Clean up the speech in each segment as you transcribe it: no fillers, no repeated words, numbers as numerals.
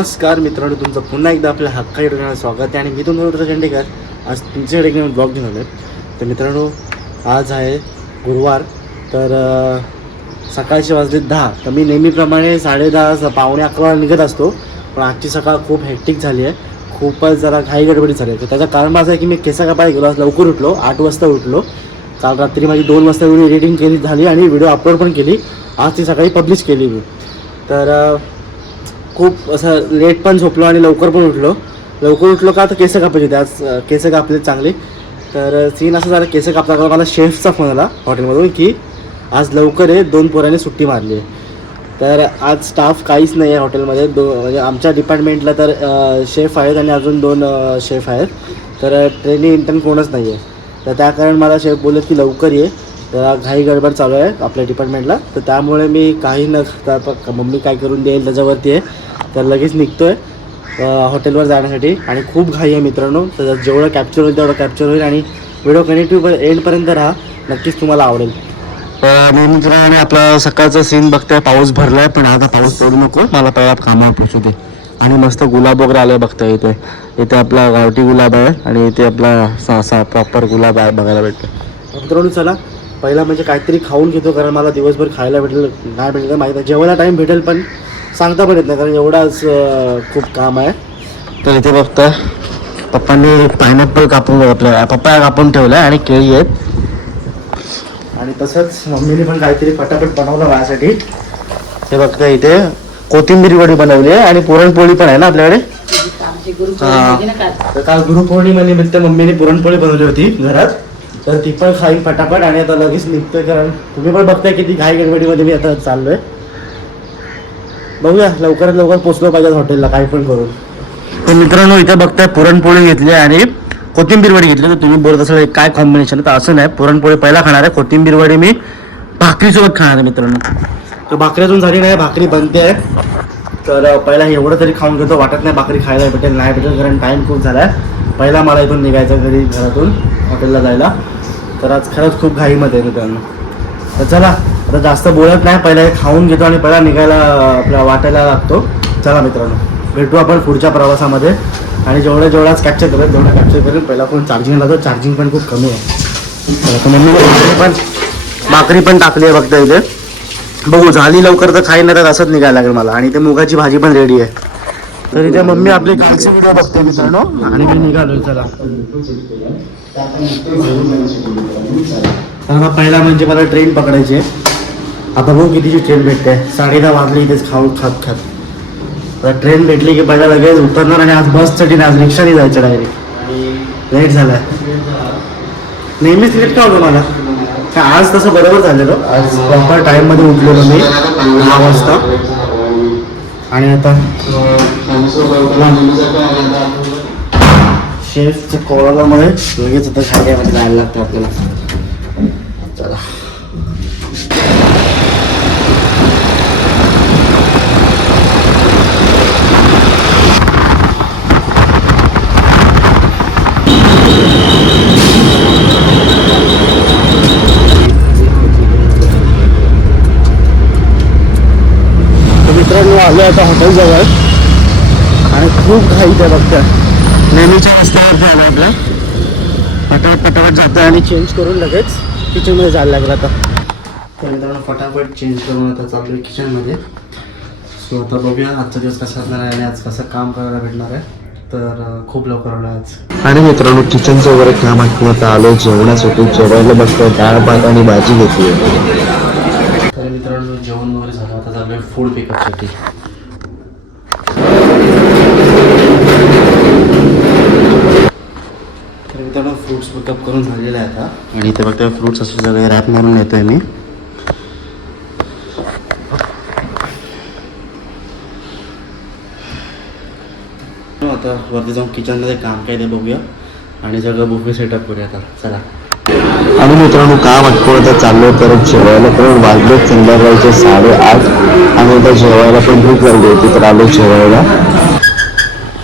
नमस्कार मित्रांनो, तुमचं पुन्हा एकदा आपल्या हक्का युट्यूबला स्वागत आहे. आणि मी तुमचं चंडीकर आज तुमच्याकडे एक ब्लॉग घेऊन आलो आहे. तर मित्रांनो, आज आहे गुरुवार. तर सकाळचे वाजले 10. तर मी नेहमीप्रमाणे 10:30 पावणे 11 निघत असतो. पण आजची सकाळ खूप हेक्टिक झाली आहे, खूपच जरा घाई गडबडी झाली आहे. तर त्याचं कारण असं आहे की मी केस कापायला गेलो. आज लवकर उठलो, 8 वाजता उठलो. काल रात्री माझी 2 वाजता व्हिडिओ एडिटिंग केली झाली आणि व्हिडिओ अपलोड पण केली. आज ती सकाळी पब्लिश केली मी. तर खूप असं लेट पण झोपलो आणि लवकर पण उठलो. लवकर उठलो का तर केस कापायचे होते. आज केस कापले चांगले. तर सीन असं झालं, केस कापला मला शेफचा फोन आला हॉटेलमधून की आज लवकर आहे, 2 पोरांनी सुट्टी मारली आहे. तर आज स्टाफ काहीच नाही आहे हॉटेलमध्ये. म्हणजे आमच्या डिपार्टमेंटला तर शेफ आहेत आणि अजून 2 शेफ आहेत. तर ट्रेनिंग इंटर्न कोणच नाही आहे. तर त्या कारण मला शेफ बोलत की लवकर ये, जरा घाई गडबड चालू आहे आपल्या डिपार्टमेंटला. तर त्यामुळे मी काही न करता मम्मी काय करून देईल त्याच्यावरती आहे. तर लगेच निघतो आहे हॉटेलवर जाण्यासाठी आणि खूप घाई आहे मित्रांनो. तर जेवढं कॅप्चर होईल तेवढं कॅप्चर होईल आणि व्हिडिओ कंटिन्यू एंडपर्यंत राहा, नक्कीच तुम्हाला आवडेल. मित्रांनो, आपला सकाळचा सीन बघताय, पाऊस भरला आहे. पण आता पाऊस पडू नको, मला पहिला कामावर पोचू दे. आणि मस्त गुलाब वगैरे आलं बघताय. इथे आपला गावठी गुलाब आहे आणि इथे आपला असा प्रॉपर गुलाब आहे बघायला भेटतो. मित्रांनो, चला पहिला म्हणजे काहीतरी खाऊन घेतो, कारण मला दिवसभर खायला भेटेल नाही भेटेल माहीत आहे. जेवायला टाईम भेटेल पण सांगता पण येत नाही, कारण एवढाच खूप काम आहे. तर इथे बघताय पप्पांनी पायनॅपल कापून आपल्या पप्पा कापून ठेवला आहे आणि केळी आहेत. आणि तसंच मम्मीने पण काहीतरी पटापट बनवलं माझ्यासाठी. हे बघता, इथे कोथिंबीर वडी बनवली आहे आणि पुरणपोळी पण आहे ना आपल्याकडे. तर काल गुरुपौर्णिमेनिमित्त मम्मीने पुरणपोळी बनवली होती घरात. तर ती पण खाईन फटाफट आणि आता लगेच निघतोय, कारण तुम्ही पण बघताय किती घाई गडबडीमध्ये मी आता चाललोय. बघूया, लवकरात लवकर पोचलो पाहिजे हॉटेलला काही पण करून. तर मित्रांनो, इथे बघताय पुरणपोळी घेतली आणि कोथिंबीर वडी घेतली. तर तुम्ही बोलत असाल काय कॉम्बिनेशन, तर असं नाही. पुरणपोळी पहिला खाणार आहे, कोथिंबीर वडी मी भाकरीसोबत खाणार आहे मित्रांनो. तर भाकरी झाली नाही, भाकरी बनते आहे. तर पहिला एवढं तरी खाऊन घेतो, वाटत नाही भाकरी खायला भेटेल नाही भेटेल, कारण टाईम खूप झाला आहे. पहिला मला इथून निघायचं घरातून हॉटेलला जायला. तर आज खरंच खूप घाईमध्ये आहे मित्रांनो. तर चला आता जास्त बोलत नाही, पहिला हे खाऊन घेतो आणि पहिला निघायला आपल्या वाटायला लागतो. चला मित्रांनो, भेटू आपण पुढच्या प्रवासामध्ये. आणि जेवढाच कॅप्चर करेल तेवढा कॅप्चर करेल. पहिला फोन चार्जिंगला लागतो, चार्जिंग पण खूप कमी आहे. तर मम्मी भाकरी पण टाकली आहे बघता इथे. बघू झाली लवकर तर खाई, नाही तर असंच निघायला लागेल मला. आणि इथे मुगाची भाजी पण रेडी आहे. तर इथे मम्मी आपली कालची व्हिडिओ बघते मित्रांनो आणि मी निघालो. चला, तर पहिला म्हणजे मला ट्रेन पकडायची आहे. आता बघू कितीची ट्रेन भेटते. 10:30 वाजले इथेच खात. आता ट्रेन भेटली की पहिला लगेच उतरणार आणि आज बससाठी नाही, आज रिक्षाने जायचं डायरेक्ट. लेट झाला आहे, नेहमीच लेट का होतो मला. का आज तसं बरोबर झालेलं, आज प्रॉपर टाईममध्ये उठलेलो मी 10 वाजता. आणि आता शेफच्या कॉलरमध्ये लगेच आता शाळेमध्ये जायला लागतं आपल्याला. चला, मित्रांनो आलो आता हॉटेलजवळ आणि खूप घाईत आहे बघता. नेहमीच्या रस्त्यावरती आलो आपल्या. फटाफट जातं आणि चेंज करून लगेच किचनमध्ये जायला लागलं आता. तर मित्रांनो, फटाफट चेंज करून आता चालू आहे किचनमध्ये. सो आता बघूया आजचा दिवस कसा असणार आहे आणि आज कसं काम करायला भेटणार आहे. तर खूप लवकर आलो आज. आणि मित्रांनो, किचनचं वगैरे काम आठवत आलो जेवणासाठी. जेवायला बघतोय डाळ भात आणि भाजी घेतली. तर मित्रांनो, जेवण वगैरे झालं, आता चालू आहे फूड पिकअपसाठी. तर मित्रांनो, फ्रूट्स पिकअप करून झालेलं आहे आता. आणि इथे बघतोय फ्रूट्स असे सगळे रॅप मारून येतो आहे मी. आता वरती जाऊन किचनमध्ये काम काय ते बघूया आणि सगळं बुफे सेटअप करूया आता. चला. आणि मित्रांनो, काम आठवत चाललो तर जेवायला पण वाजले संध्याकाळचे 8:30. आणि आता जेवायला पण भूक लागली होती, तर आलो जेवायला.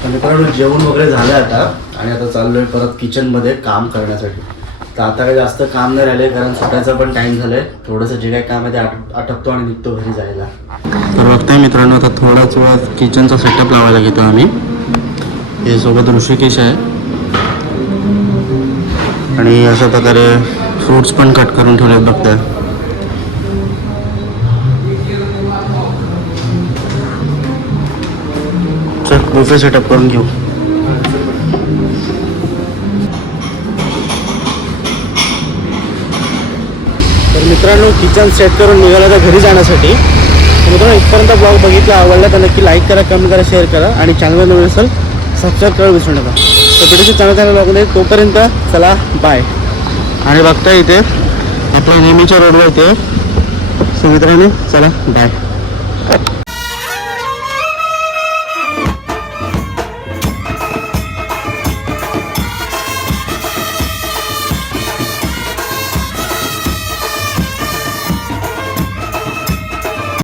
तर मित्रांनो, जेवण वगैरे झालं आता आणि आता चाललोय परत किचनमध्ये काम करण्यासाठी. तर आता काही जास्त काम नाही राहिले कारण सुटायचा पण टाईम झालाय. थोडंसं जे काही काम आहे ते आटपतो आणि निघतो घरी जायला. तर बघताय मित्रांनो, आता थोडाच वेळ किचनचा सेटअप लावायला घेतो आम्ही. हे सोबत ऋषिकेश आहे आणि अशा प्रकारे फ्रूट्स पण कट करून ठेवलेत बघताय. चल बुफे सेटअप करून घेऊ. तर मित्रांनो, किचन सेट करून निघाला तर घरी जाण्यासाठी. तर मित्रांनो, इथपर्यंत ब्लॉग बघितला, आवडला तर नक्की लाईक करा, कमेंट करा, शेअर करा आणि चॅनलवर नवीन असेल सबस्क्राईब करायला विसरू नका. तर भेटूचे चॅनल ब्लॉगमध्ये. तोपर्यंत चला बाय. आणि बघता इथे आपल्या नेहमीच्या रोडवर येते. सो मित्रांनो चला बाय.